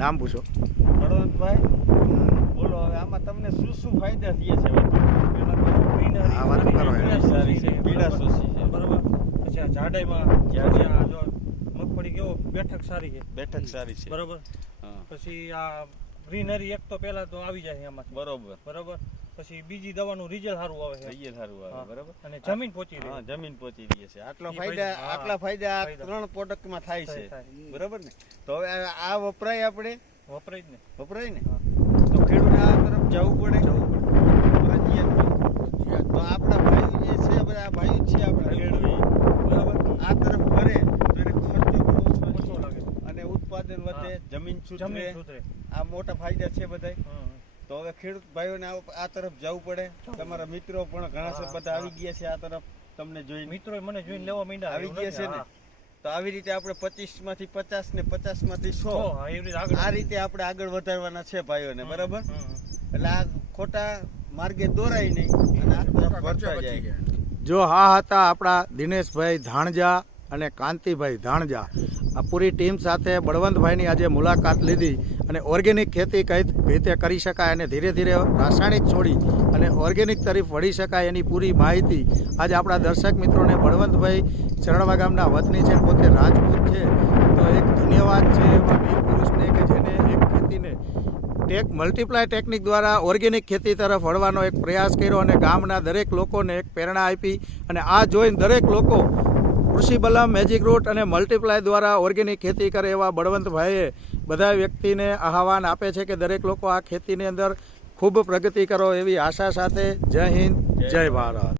નામ પૂછો. બળવંતભાઈ, બોલો હવે આમાં તમને શું શું ફાયદા થયા છે? આ વાત કરો. સારી છે, પીડા શોષી છે, બરાબર. પછી આ જાડાઈમાં જ્યાં જો મગફળી કેવો બેઠક સારી છે, બેઠક સારી છે, બરાબર. હા, પછી આ ગ્રીનરી એક તો પહેલા તો આવી જાય એમાં, બરોબર. બરાબર. પછી બીજી દવાનું રિઝલ્ટ સારું આવે છે, રિયલ સારું આવે, બરાબર. અને જમીન પહોંચી હા, રહે. જમીન પહોંચી રહી છે. આટલા ફાયદા આ ત્રણ પ્રોડક્ટમાં થાય છે, બરાબર ને? તો હવે આ વપરાય આપણે વપરાય જ ને, વપરાય ને, હા. તો ખેડૂતને આ તરફ જવું પડે, ફરજિયાત. તો આપણા ભાઈઓ જે છે બધા ભાઈઓ છે આપણા ખેડૂત, બરાબર, આ તરફ કરે તો એને ખર્ચો પણ ઓછો લાગે અને ઉત્પાદન વધે, જમીન સુધરે. આ મોટા ફાયદા છે બધા. તો હવે ખેડૂત ભાઈઓને આ તરફ જવું પડે. તમારા મિત્રો પણ ઘણા છે, બધા આવી ગયા છે આ તરફ. તમને જોઈને મિત્રો મને જોઈને લેવા માંડ્યા, આવી ગયા છે ને. તો આવી રીતે આપણે 25 માંથી 50 ને 50 માંથી 100 આ રીતે આપણે આગળ વધારવાના છે ભાઈઓને, બરાબર. એટલે આ ખોટા માર્ગે દોરાય નહીં અને આ તરફ વધતા જાય. જો આ હતા આપણા દિનેશભાઈ ધાણજા અને કાંતિભાઈ ધાણજા. આ પૂરી ટીમ સાથે બળવંતભાઈની આજે મુલાકાત લીધી અને ઓર્ગેનિક ખેતી કઈ રીતે કરી શકાય અને ધીરે ધીરે રાસાયણિક છોડી અને ઓર્ગેનિક તરફ વળી શકાય એની પૂરી માહિતી આજે આપણા દર્શક મિત્રોને બળવંતભાઈ ચરણવા ગામના વતની છે, પોતે રાજપૂત છે. તો એક ધન્યવાદ છે એવા વીર પુરુષને કે જેને એક ખેતીને મલ્ટીપ્લાય ટેકનિક દ્વારા ઓર્ગેનિક ખેતી તરફ વળવાનો એક પ્રયાસ કર્યો અને ગામના દરેક લોકોને એક પ્રેરણા આપી. અને આ જોઈને દરેક લોકો કૃષિ બલમ, મેજિક રૂટ અને મલ્ટીપ્લાય દ્વારા ઓર્ગેનિક ખેતી કરે એવા બળવંતભાઈએ બધા વ્યક્તિને આહવાન આપે છે કે દરેક લોકો આ ખેતીની અંદર ખૂબ પ્રગતિ કરો એવી આશા સાથે. જય હિન્દ, જય ભારત.